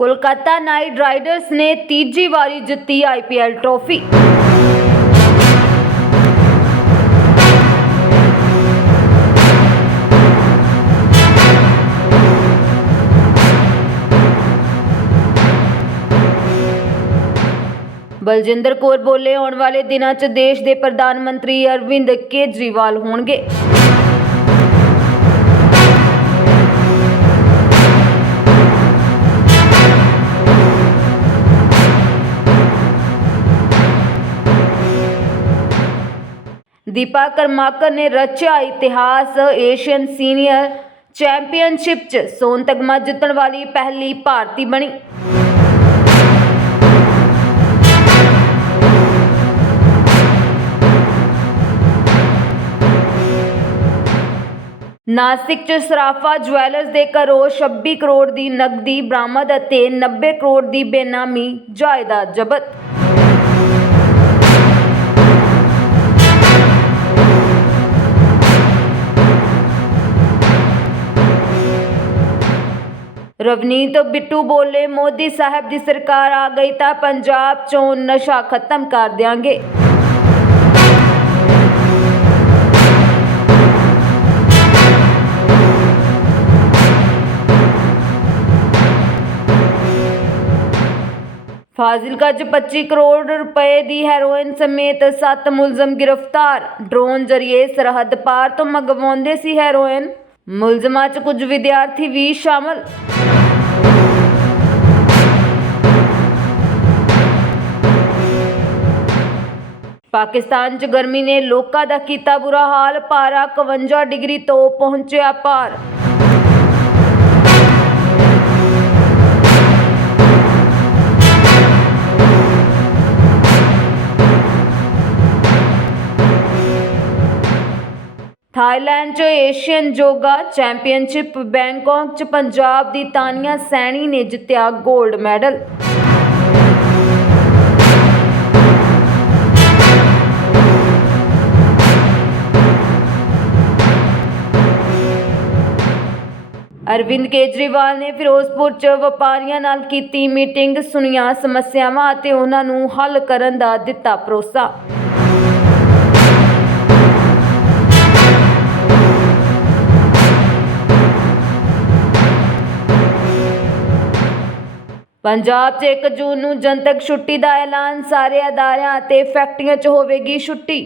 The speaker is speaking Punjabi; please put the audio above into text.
ਕੋਲਕਾਤਾ ਨਾਈਟ ਰਾਈਡਰਸ ਨੇ ਤੀਜੀ ਵਾਰੀ ਜਿੱਤੀ ਆਈਪੀਐਲ ਟਰੋਫੀ। ਬਲਜਿੰਦਰ ਕੌਰ ਬੋਲੇ, ਆਉਣ ਵਾਲੇ ਦਿਨਾਂ 'ਚ ਦੇਸ਼ ਦੇ ਪ੍ਰਧਾਨ ਮੰਤਰੀ ਅਰਵਿੰਦ ਕੇਜਰੀਵਾਲ ਹੋਣਗੇ। ਦੀਪਾ ਕਰਮਾਕਰ ਨੇ ਰਚਿਆ ਇਤਿਹਾਸ ਏਸ਼ੀਅਨ ਸੀਨੀਅਰ ਚੈਂਪੀਅਨਸ਼ਿਪ 'ਚ ਸੋਨ ਤਗਮਾ ਜਿੱਤਣ ਵਾਲੀ ਪਹਿਲੀ ਭਾਰਤੀ ਬਣੀ। ਨਾਸਿਕ 'ਚ ਸਰਾਫਾ ਜਵੈਲਰਸ ਦੇ ਘਰੋਂ 26 ਕਰੋੜ ਦੀ ਨਕਦੀ ਬਰਾਮਦ ਅਤੇ 90 ਕਰੋੜ ਦੀ ਬੇਨਾਮੀ ਜਾਇਦਾਦ ਜ਼ਬਤ। ਰਵਨੀਤ ਬਿੱਟੂ ਬੋਲੇ, ਮੋਦੀ ਸਾਹਿਬ ਦੀ ਸਰਕਾਰ ਆ ਗਈ ਤਾਂ ਪੰਜਾਬ 'ਚੋਂ ਨਸ਼ਾ ਖਤਮ ਕਰ ਦਿਆਂਗੇ। ਫਾਜ਼ਿਲਕਾ 'ਚ 25 ਕਰੋੜ ਰੁਪਏ ਦੀ ਹੈਰੋਇਨ ਸਮੇਤ 7 ਮੁਲਜ਼ਮ ਗ੍ਰਿਫਤਾਰ। ਡਰੋਨ ਜ਼ਰੀਏ ਸਰਹੱਦ ਪਾਰ ਤੋਂ ਮੰਗਵਾਉਂਦੇ ਸੀ ਹੈਰੋਇਨ। ਮੁਲਜ਼ਮਾਂ 'ਚ ਕੁਝ ਵਿਦਿਆਰਥੀ ਵੀ ਸ਼ਾਮਲ। ਪਾਕਿਸਤਾਨ 'ਚ ਗਰਮੀ ਨੇ ਲੋਕਾਂ ਦਾ ਕੀਤਾ ਬੁਰਾ ਹਾਲ, ਪਾਰਾ 51 ਡਿਗਰੀ ਤੋਂ ਪਹੁੰਚਿਆ ਪਾਰ। ਥਾਈਲੈਂਡ 'ਚ ਏਸ਼ੀਅਨ ਯੋਗਾ ਚੈਂਪੀਅਨਸ਼ਿਪ ਬੈਂਕਾਕ 'ਚ ਪੰਜਾਬ ਦੀ ਤਾਨੀਆ ਸੈਣੀ ਨੇ ਜਿੱਤਿਆ 골ਡ ਮੈਡਲ। ਅਰਵਿੰਦ ਕੇਜਰੀਵਾਲ ਨੇ ਫਿਰੋਜ਼ਪੁਰ 'ਚ ਵਪਾਰੀਆਂ ਨਾਲ ਕੀਤੀ ਮੀਟਿੰਗ, ਸੁਣੀਆਂ ਸਮੱਸਿਆਵਾਂ ਅਤੇ ਉਹਨਾਂ ਨੂੰ ਹੱਲ ਕਰਨ ਦਾ ਦਿੱਤਾ ਭਰੋਸਾ। ਪੰਜਾਬ 'ਚ 1 ਜੂਨ ਨੂੰ ਜਨਤਕ ਛੁੱਟੀ ਦਾ ਐਲਾਨ, ਸਾਰੇ ਅਦਾਰਿਆਂ ਅਤੇ ਫੈਕਟਰੀਆਂ 'ਚ ਹੋਵੇਗੀ ਛੁੱਟੀ।